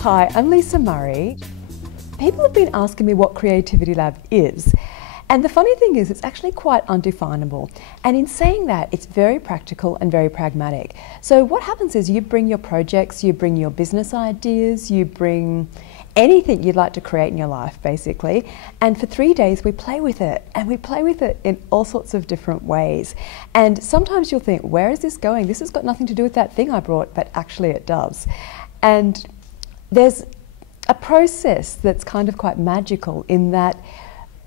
Hi, I'm Lisa Murray. People have been asking me what Creativity Lab is. And the funny thing is, it's actually quite undefinable. And in saying that, it's very practical and very pragmatic. So what happens is you bring your projects, you bring your business ideas, you bring anything you'd like to create in your life, basically. And for 3 days, we play with it. And we play with it in all sorts of different ways. And sometimes you'll think, where is this going? This has got nothing to do with that thing I brought, but actually it does. And there's a process that's kind of quite magical in that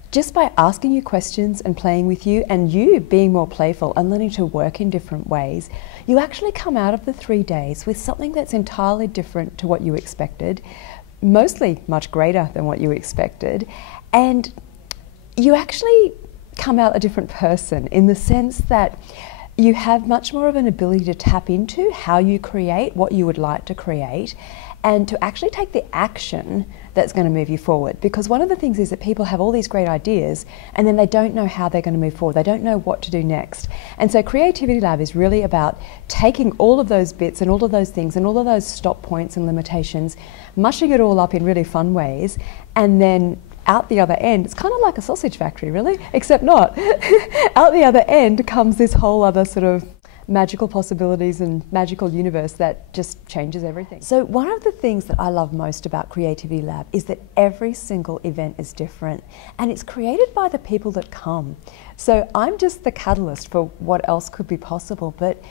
just by asking you questions and playing with you and you being more playful and learning to work in different ways, you actually come out of the 3 days with something that's entirely different to what you expected, mostly much greater than what you expected, and you actually come out a different person in the sense that you have much more of an ability to tap into how you create what you would like to create and to actually take the action that's going to move you forward. Because one of the things is that people have all these great ideas and then they don't know how they're going to move forward. They don't know what to do next. And so Creativity Lab is really about taking all of those bits and all of those things and all of those stop points and limitations, mushing it all up in really fun ways, and then out the other end, it's kind of like a sausage factory, really, except not. Out the other end comes this whole other sort of magical possibilities and magical universe that just changes everything. So one of the things that I love most about Creativity Lab is that every single event is different and it's created by the people that come. So I'm just the catalyst for what else could be possible, but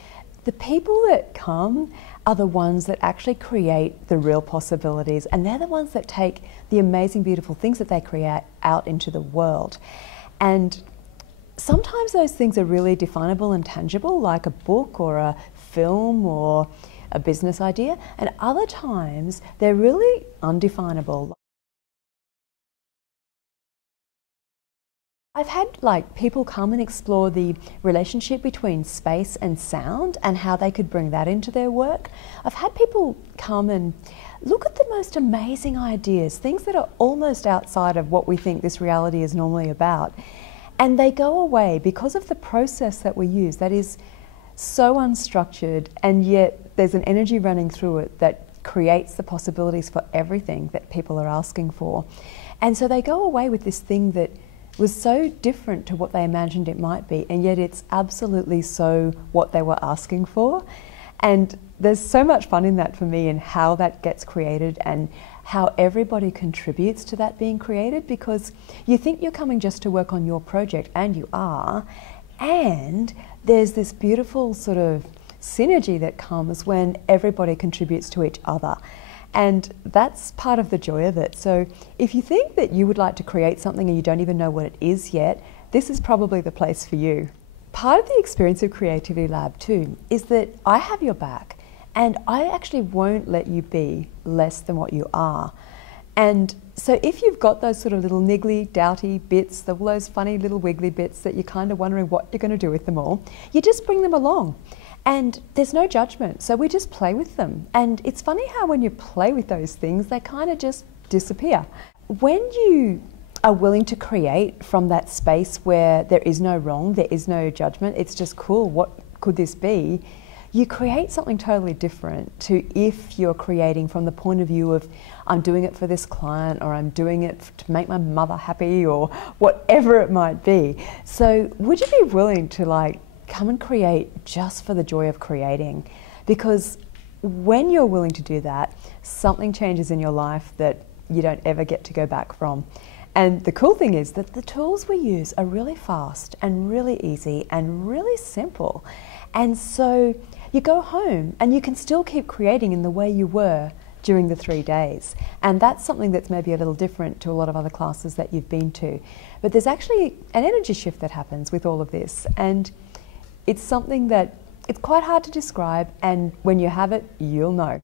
the people that come are the ones that actually create the real possibilities, and they're the ones that take the amazing, beautiful things that they create out into the world. And sometimes those things are really definable and tangible, like a book or a film or a business idea, and other times they're really undefinable. I've had people come and explore the relationship between space and sound and how they could bring that into their work. I've had people come and look at the most amazing ideas, things that are almost outside of what we think this reality is normally about. And they go away because of the process that we use that is so unstructured, and yet there's an energy running through it that creates the possibilities for everything that people are asking for. And so they go away with this thing that was so different to what they imagined it might be, and yet it's absolutely so what they were asking for. And there's so much fun in that for me, and how that gets created and how everybody contributes to that being created, because you think you're coming just to work on your project, and you are, and there's this beautiful sort of synergy that comes when everybody contributes to each other. And that's part of the joy of it. So if you think that you would like to create something and you don't even know what it is yet, this is probably the place for you. Part of the experience of Creativity Lab too is that I have your back, and I actually won't let you be less than what you are. And so if you've got those sort of little niggly, doubty bits, all those funny little wiggly bits that you're kind of wondering what you're going to do with them all, you just bring them along. And there's no judgment, so we just play with them. And it's funny how when you play with those things, they kind of just disappear. When you are willing to create from that space where there is no wrong, there is no judgment, it's just cool, what could this be? You create something totally different to if you're creating from the point of view of, I'm doing it for this client, or I'm doing it to make my mother happy, or whatever it might be. So would you be willing to come and create just for the joy of creating? Because when you're willing to do that, something changes in your life that you don't ever get to go back from. And the cool thing is that the tools we use are really fast and really easy and really simple. And so you go home and you can still keep creating in the way you were during the 3 days. And that's something that's maybe a little different to a lot of other classes that you've been to. But there's actually an energy shift that happens with all of this. And it's something that it's quite hard to describe, and when you have it, you'll know.